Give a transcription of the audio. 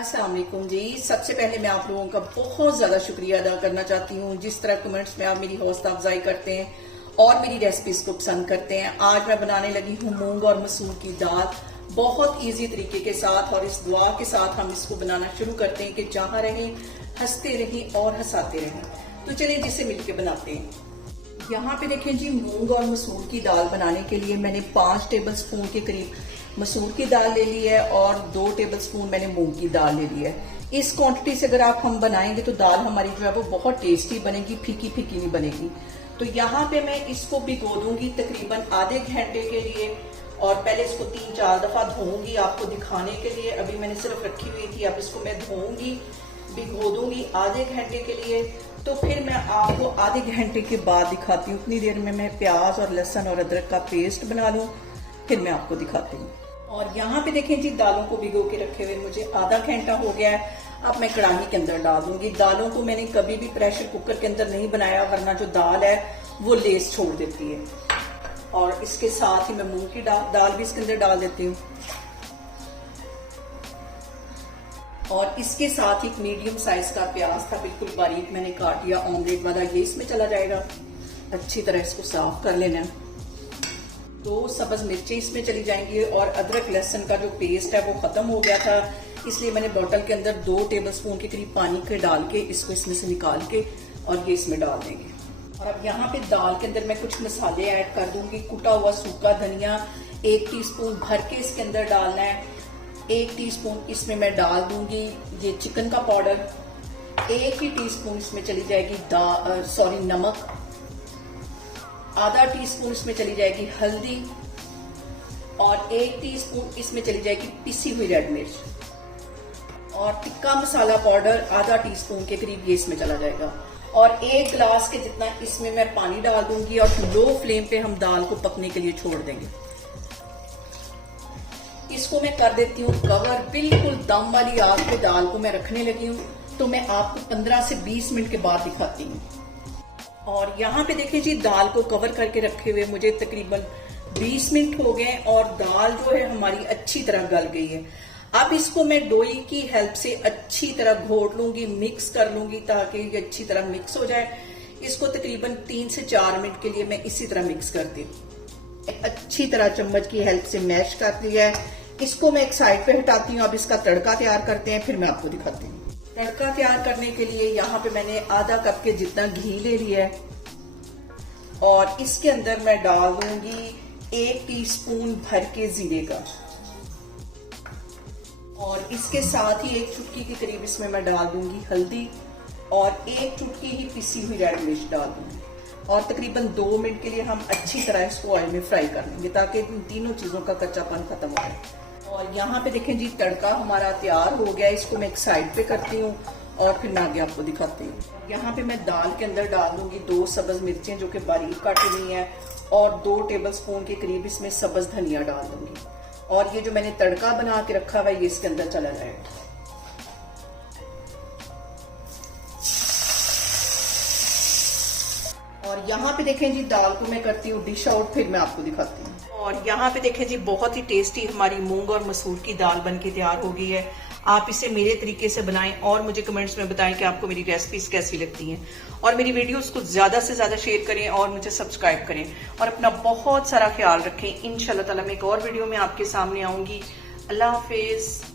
अस्सलाम वालेकुम जी। सबसे पहले मैं आप लोगों का बहुत ज्यादा शुक्रिया अदा करना चाहती हूँ जिस तरह कमेंट्स में आप मेरी हौसला अफजाई करते हैं और मेरी रेसिपीज को पसंद करते हैं। आज मैं बनाने लगी हूँ मूंग और मसूर की दाल बहुत इजी तरीके के साथ, और इस दुआ के साथ हम इसको बनाना शुरू करते हैं कि जहाँ रहें हंसते रहें और हंसाते रहें। तो चलिए जिसे मिलके बनाते हैं। यहाँ पे देखें जी, मूंग और मसूर की दाल बनाने के लिए मैंने 5 टेबल स्पून के करीब मसूर की दाल ले ली है और 2 टेबल स्पून मैंने मूंग की दाल ले ली है। इस क्वांटिटी से अगर आप हम बनाएंगे तो दाल हमारी जो है वो बहुत टेस्टी बनेगी, फीकी फीकी नहीं बनेगी। तो यहाँ पे मैं इसको भिगो दूंगी तकरीबन आधे घंटे के लिए, और पहले इसको 3-4 दफा धोऊंगी आपको दिखाने के लिए। अभी मैंने सिर्फ रखी हुई थी, अब इसको मैं धोऊंगी, भिगो दूंगी आधे घंटे के लिए। तो फिर मैं आपको आधे घंटे के बाद दिखाती हूँ। उतनी देर में मैं प्याज और लहसुन और अदरक का पेस्ट बना लूँ, फिर मैं आपको दिखाती हूँ। और यहाँ पे देखें जी, दालों को भिगो के रखे हुए मुझे आधा घंटा हो गया है। अब मैं कढ़ाई के अंदर डाल दूंगी। दालों को मैंने कभी भी प्रेशर कुकर के अंदर नहीं बनाया, वरना जो दाल है वो लेस छोड़ देती है। और इसके साथ ही मैं मूंग की दाल भी इसके अंदर डाल देती हूँ, और इसके साथ एक मीडियम साइज का प्याज था, बिल्कुल बारीक मैंने काट लिया, ऑमलेट वाला, ये इसमें चला जाएगा। अच्छी तरह इसको साफ कर लेना है। 2 सब्ज मिर्चें इसमें चली जाएंगी, और अदरक लहसुन का जो पेस्ट है वो खत्म हो गया था, इसलिए मैंने बोतल के अंदर 2 टेबल स्पून के करीब पानी के डाल के इसको इसमें से निकाल के और ये इसमें डाल देंगे। और अब यहाँ पे दाल के अंदर मैं कुछ मसाले ऐड कर दूंगी। कुटा हुआ सूखा धनिया 1 टीस्पून भर के इसके अंदर डालना है। 1 टीस्पून इसमें मैं डाल दूंगी ये चिकन का पाउडर। 1 ही टीस्पून इसमें चली जाएगी नमक। आधा टीस्पून इसमें चली जाएगी हल्दी, और 1 टीस्पून इसमें चली जाएगी पिसी हुई रेड मिर्च, और टिक्का मसाला पाउडर आधा टीस्पून के करीब ये इसमें चला जाएगा। और 1 गिलास के जितना इसमें मैं पानी डाल दूंगी, और लो फ्लेम पे हम दाल को पकने के लिए छोड़ देंगे। इसको मैं कर देती हूँ कवर, बिल्कुल दम वाली आग पे दाल को मैं रखने लगी हूँ। तो मैं आपको 15 से 20 मिनट के बाद दिखाती हूँ। और यहाँ पे देखिए जी, दाल को कवर करके रखे हुए मुझे तकरीबन 20 मिनट हो गए, और दाल जो है हमारी अच्छी तरह गल गई है। अब इसको मैं डोई की हेल्प से अच्छी तरह घोट लूंगी, मिक्स कर लूंगी ताकि ये अच्छी तरह मिक्स हो जाए। इसको तकरीबन 3 से 4 मिनट के लिए मैं इसी तरह मिक्स करती हूँ। अच्छी तरह चम्मच की हेल्प से मैश कर लिया है। इसको मैं एक साइड पे हटाती हूँ। अब इसका तड़का तैयार करते हैं, फिर मैं आपको दिखाती हूँ। तड़का तैयार करने के लिए यहाँ पे मैंने आधा कप के जितना घी ले लिया है, और इसके अंदर मैं डाल दूंगी 1 टीस्पून भर के जीरे का, और इसके साथ ही 1 चुटकी के करीब इसमें मैं डाल दूंगी हल्दी, और 1 चुटकी ही पिसी हुई रेड मिर्च डाल दूंगी। और तकरीबन 2 मिनट के लिए हम अच्छी तरह इसको ऑयल में फ्राई कर लेंगे ताकि इन तीनों चीजों का कच्चापन खत्म हो जाए। और यहाँ पे देखें जी, तड़का हमारा तैयार हो गया। इसको मैं एक साइड पे करती हूँ और फिर मैं आगे आपको दिखाती हूँ। यहाँ पे मैं दाल के अंदर डाल दूंगी 2 सब्ज मिर्चें जो कि बारीक काटी हुई हैं, और 2 टेबल स्पून के करीब इसमें सब्ज धनिया डाल दूंगी, और ये जो मैंने तड़का बना के रखा हुआ है ये इसके अंदर चला जाएगा। और यहाँ पे देखें जी, दाल को मैं करती हूँ डिश आउट, फिर मैं आपको दिखाती हूँ। और यहाँ पे देखें जी, बहुत ही टेस्टी हमारी मूंग और मसूर की दाल बन के तैयार हो गई है। आप इसे मेरे तरीके से बनाएं और मुझे कमेंट्स में बताएं कि आपको मेरी रेसिपीज कैसी लगती हैं, और मेरी वीडियोस को ज्यादा से ज्यादा शेयर करें और मुझे सब्सक्राइब करें, और अपना बहुत सारा ख्याल रखें। इंशाल्लाह ताला मैं एक और वीडियो में आपके सामने आऊंगी। अल्लाह हाफिज।